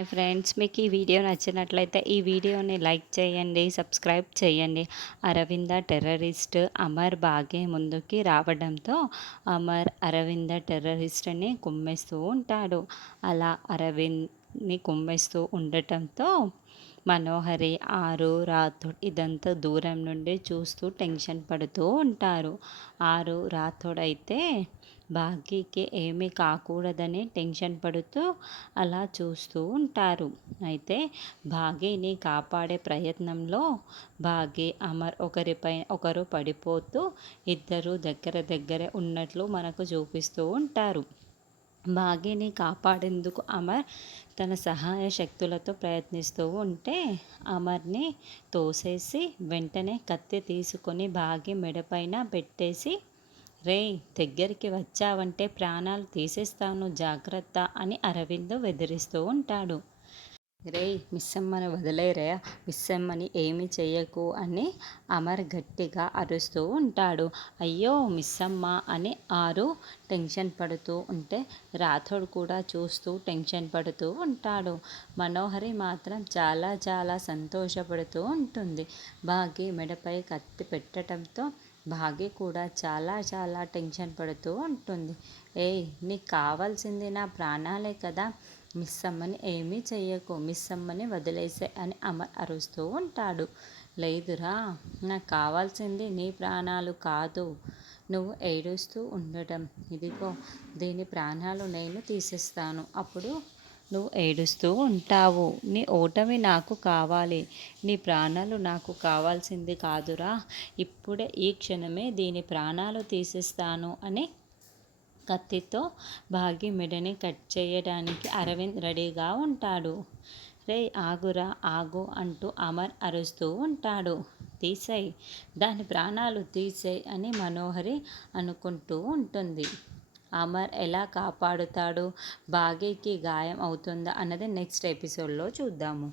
Friends, మీకు ఈ video నచ్చినట్లయితే ఈ వీడియోని లైక్ చేయండి, సబ్స్క్రైబ్ చేయండి. అరవింద టెర్రరిస్ట్ అమర్ బాగే ముందుకి రావడంతో అమర్ అరవింద టెర్రరిస్ట్ని కుమ్మేస్తూ ఉంటాడు. అలా అరవింద్ని కుమ్మేస్తూ ఉండటంతో మనోహరి, ఆరు, రాథోడ్ ఇదంతా దూరం నుండి చూస్తూ టెన్షన్ పడుతూ ఉంటారు. ఆరు, రాథోడ్ అయితే భాగ్యకి ఏమీ కాకూడదని టెన్షన్ పడుతూ అలా చూస్తూ ఉంటారు. అయితే భాగ్యని కాపాడే ప్రయత్నంలో భాగ్య, అమర్ ఒకరిపై ఒకరు పడిపోతూ ఇద్దరు దగ్గరే ఉన్నట్లు మనకు చూపిస్తూ ఉంటారు. భాగ్యని కాపాడేందుకు అమర్ తన సహాయ శక్తులతో ప్రయత్నిస్తూ ఉంటే అమర్ని తోసేసి వెంటనే కత్తి తీసుకొని భాగ్య మెడపైన పెట్టేసి, రేయ్, దగ్గరికి వచ్చావంటే ప్రాణాలు తీసేస్తాను జాగ్రత్త అని అరవింద్ బెదిరిస్తూ ఉంటాడు. రేయ్, మిస్సమ్మని వదిలేరే, మిస్సమ్మని ఏమీ చెయ్యకు అని అమర్ గట్టిగా అరుస్తూ ఉంటాడు. అయ్యో మిస్సమ్మ అని ఆరు టెన్షన్ పడుతూ ఉంటే రాథోడ్ కూడా చూస్తూ టెన్షన్ పడుతూ ఉంటాడు. మనోహరి మాత్రం చాలా సంతోషపడుతూ ఉంటుంది. భాగ్య మెడపై కత్తి పెట్టడంతో భాగ్య కూడా చాలా టెన్షన్ పడుతూ ఉంటుంది. ఏయ్, నీకు కావాల్సింది నా ప్రాణాలే కదా, మిస్సమ్మని ఏమీ చెయ్యకు, మిస్సమ్మని వదిలేసే అని అమర్ అరుస్తూ ఉంటాడు. లేదురా, నాకు కావాల్సింది నీ ప్రాణాలు కాదు, నువ్వు ఏడుస్తూ ఉండటం. ఇదిగో దీని ప్రాణాలు నేను తీసేస్తాను, అప్పుడు నువ్వు ఏడుస్తూ ఉంటావు. నీ ఓటమి నాకు కావాలి, నీ ప్రాణాలు నాకు కావాల్సింది కాదురా. ఇప్పుడే ఈ క్షణమే దీని ప్రాణాలు తీసేస్తాను అని కత్తితో భాగ్య మెడని కట్ చేయడానికి అరవింద్ రెడీగా ఉంటాడు. రే, ఆగురా ఆగు అంటూ అమర్ అరుస్తూ ఉంటాడు. తీసేయ్, దాని ప్రాణాలు తీసేయ్ అని మనోహరి అనుకుంటూ ఉంటుంది. అమర్ ఎలా కాపాడుతాడు, భాగ్యకి గాయం అవుతుందా అన్నది నెక్స్ట్ ఎపిసోడ్లో చూద్దాము.